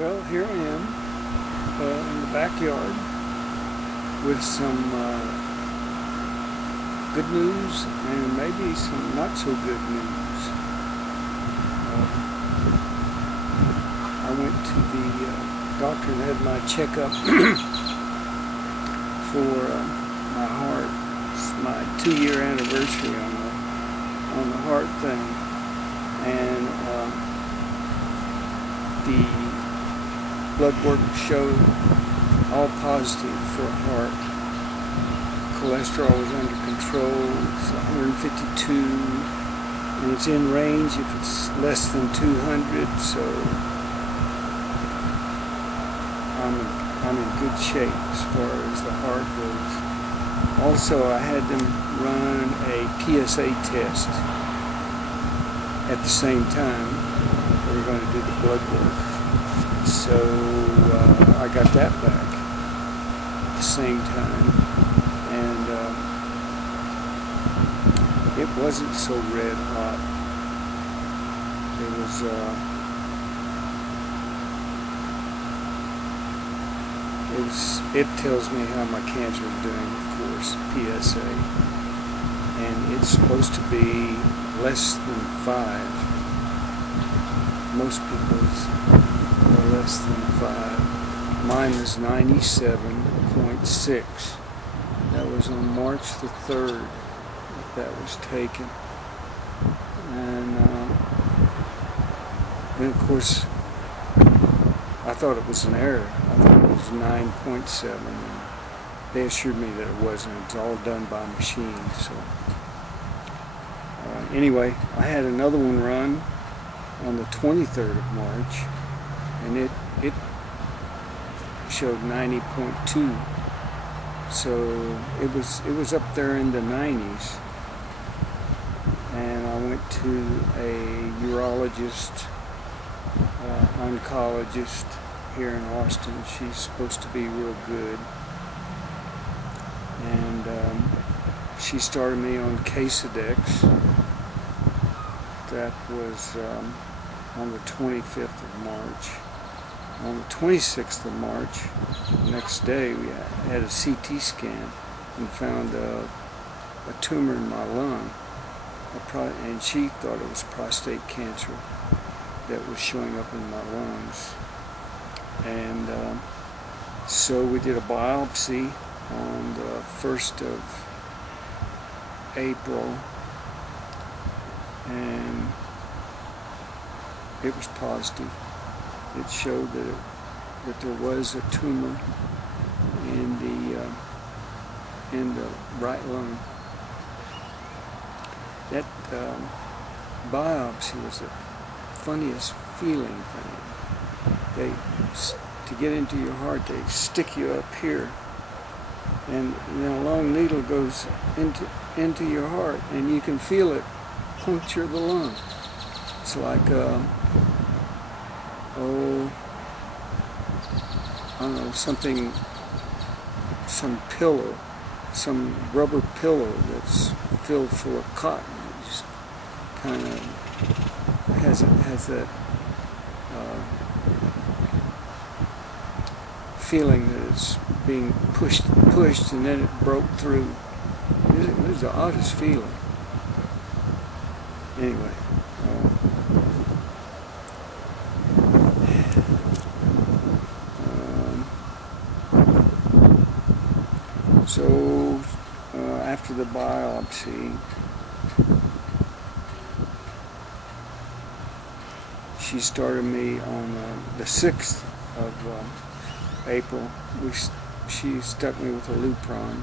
Well, here I am in the backyard with some good news and maybe some not so good news. I went to the doctor and had my checkup for my heart. It's my 2-year anniversary on the heart thing, and the blood work showed all positive for a heart. Cholesterol was under control. It's 152, and it's in range if it's less than 200. So I'm in good shape as far as the heart goes. Also, I had them run a PSA test at the same time. We were going to do the blood work. So I got that back at the same time, and it wasn't so red hot. It tells me how my cancer is doing, of course, PSA, and it's supposed to be less than 5. Most people's less than 5. Mine is 97.6. That was on March the 3rd that was taken. And then, of course, I thought it was an error. I thought it was 9.7. And they assured me that it wasn't. It's all done by machine. So anyway, I had another one run on the 23rd of March. And it showed 90.2, so it was up there in the 90s. And I went to a urologist, oncologist here in Austin. She's supposed to be real good, and she started me on Casodex. That was on the 25th of March. On the 26th of March, the next day, we had a CT scan and found a tumor in my lung. And she thought it was prostate cancer that was showing up in my lungs. And so we did a biopsy on the 1st of April, and it was positive. It showed that there was a tumor in the right lung. That biopsy was the funniest feeling thing. To get into your heart, they stick you up here, and then a long needle goes into your heart, and you can feel it puncture the lung. It's like I don't know, some pillow, some rubber pillow that's filled full of cotton. It just kind of has that feeling that it's being pushed, and then it broke through. It was the oddest feeling. Anyway. So after the biopsy, she started me on the 6th of April. She stuck me with a Lupron.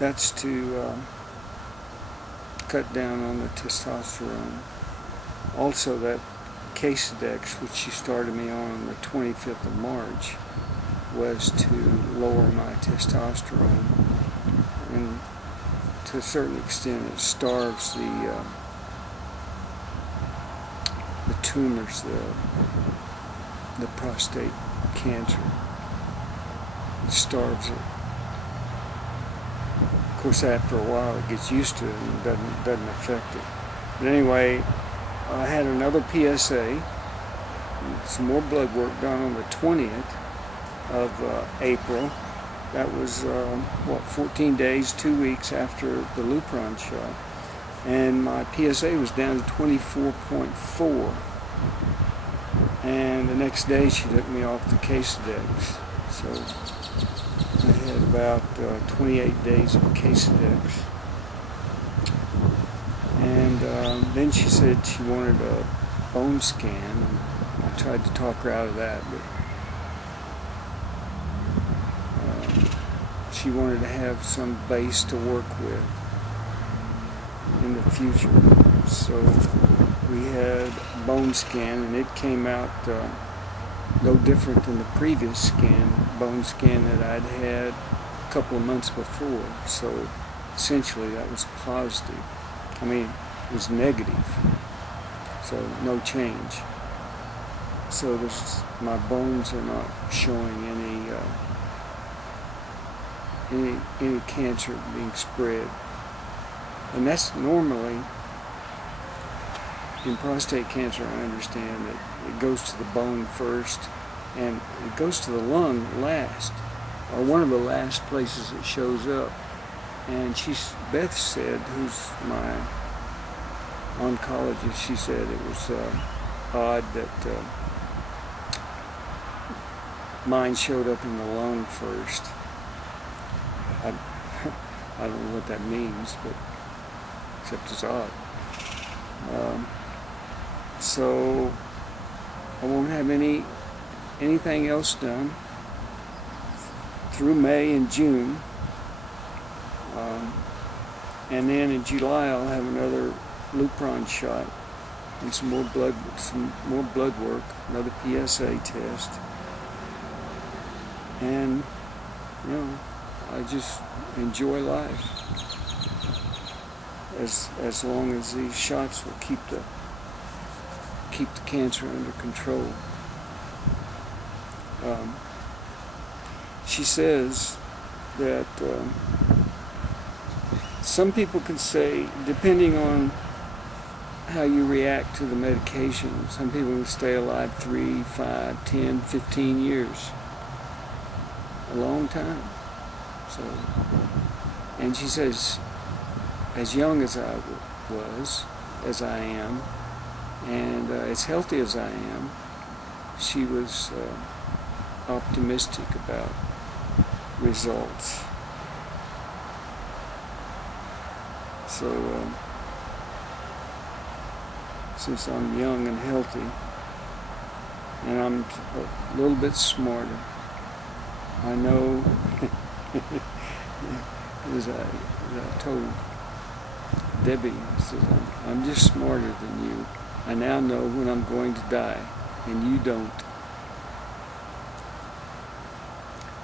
That's to cut down on the testosterone. Also, that Casodex, which she started me on the 25th of March, was to lower my testosterone, and to a certain extent it starves the tumors, the prostate cancer. It starves it. Of course, after a while it gets used to it and doesn't affect it. But anyway, I had another PSA some more blood work done on the 20th of April. That was, 14 days, 2 weeks after the Lupron shot. And my PSA was down to 24.4. And the next day she took me off the Casodex. So I had about 28 days of Casodex. And then she said she wanted a bone scan. And I tried to talk her out of that, but she wanted to have some base to work with in the future. So we had a bone scan, and it came out no different than the previous bone scan that I'd had a couple of months before. So essentially that was positive. I mean, it was negative, so no change. So my bones are not showing any cancer being spread. And that's normally, in prostate cancer, I understand that it goes to the bone first, and it goes to the lung last, or one of the last places it shows up. And Beth said, who's my oncologist, she said it was odd that mine showed up in the lung first. I don't know what that means, but except it's odd. So I won't have anything else done through May and June. And then in July I'll have another Lupron shot and some more blood work, another PSA test. And I just enjoy life as long as these shots will keep the cancer under control. She says that some people can say, depending on how you react to the medication, some people can stay alive 3, 5, 10, 15 years. A long time. So, and she says, as young as I was, as I am, and as healthy as I am, she was optimistic about results. So, since I'm young and healthy, and I'm a little bit smarter, I know, as I told Debbie, I said, I'm just smarter than you. I now know when I'm going to die, and you don't.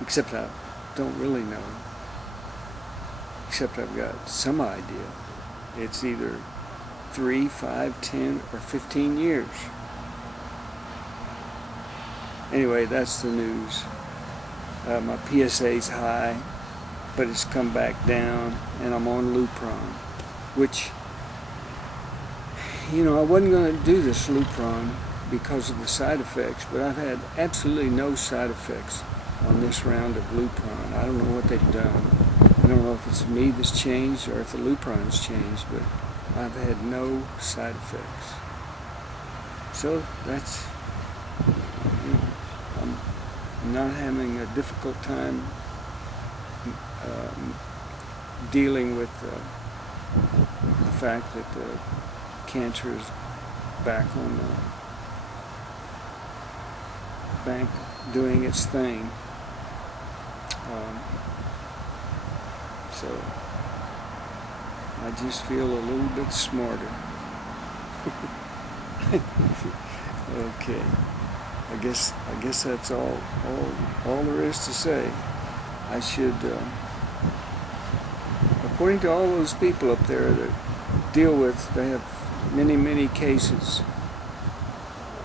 Except I don't really know. Except I've got some idea. It's either 3, 5, 10, or 15 years. Anyway, that's the news. My PSA's high, but it's come back down, and I'm on Lupron, which, I wasn't going to do this Lupron because of the side effects, but I've had absolutely no side effects on this round of Lupron. I don't know what they've done. I don't know if it's me that's changed or if the Lupron's changed, but I've had no side effects. So that's, I'm not having a difficult time dealing with the fact that the cancer is back on the bank doing its thing. So I just feel a little bit smarter. Okay. I guess that's all there is to say. I should, according to all those people up there that they have many cases.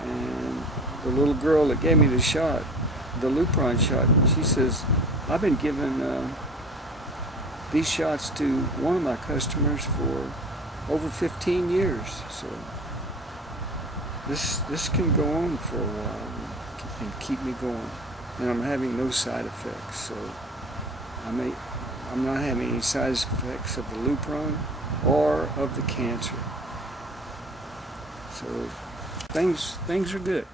And the little girl that gave me the shot, the Lupron shot, she says, I've been giving these shots to one of my customers for over 15 years. So this can go on for a while and keep me going, and I'm having no side effects. So I'm not having any side effects of the Lupron or of the cancer. So things are good.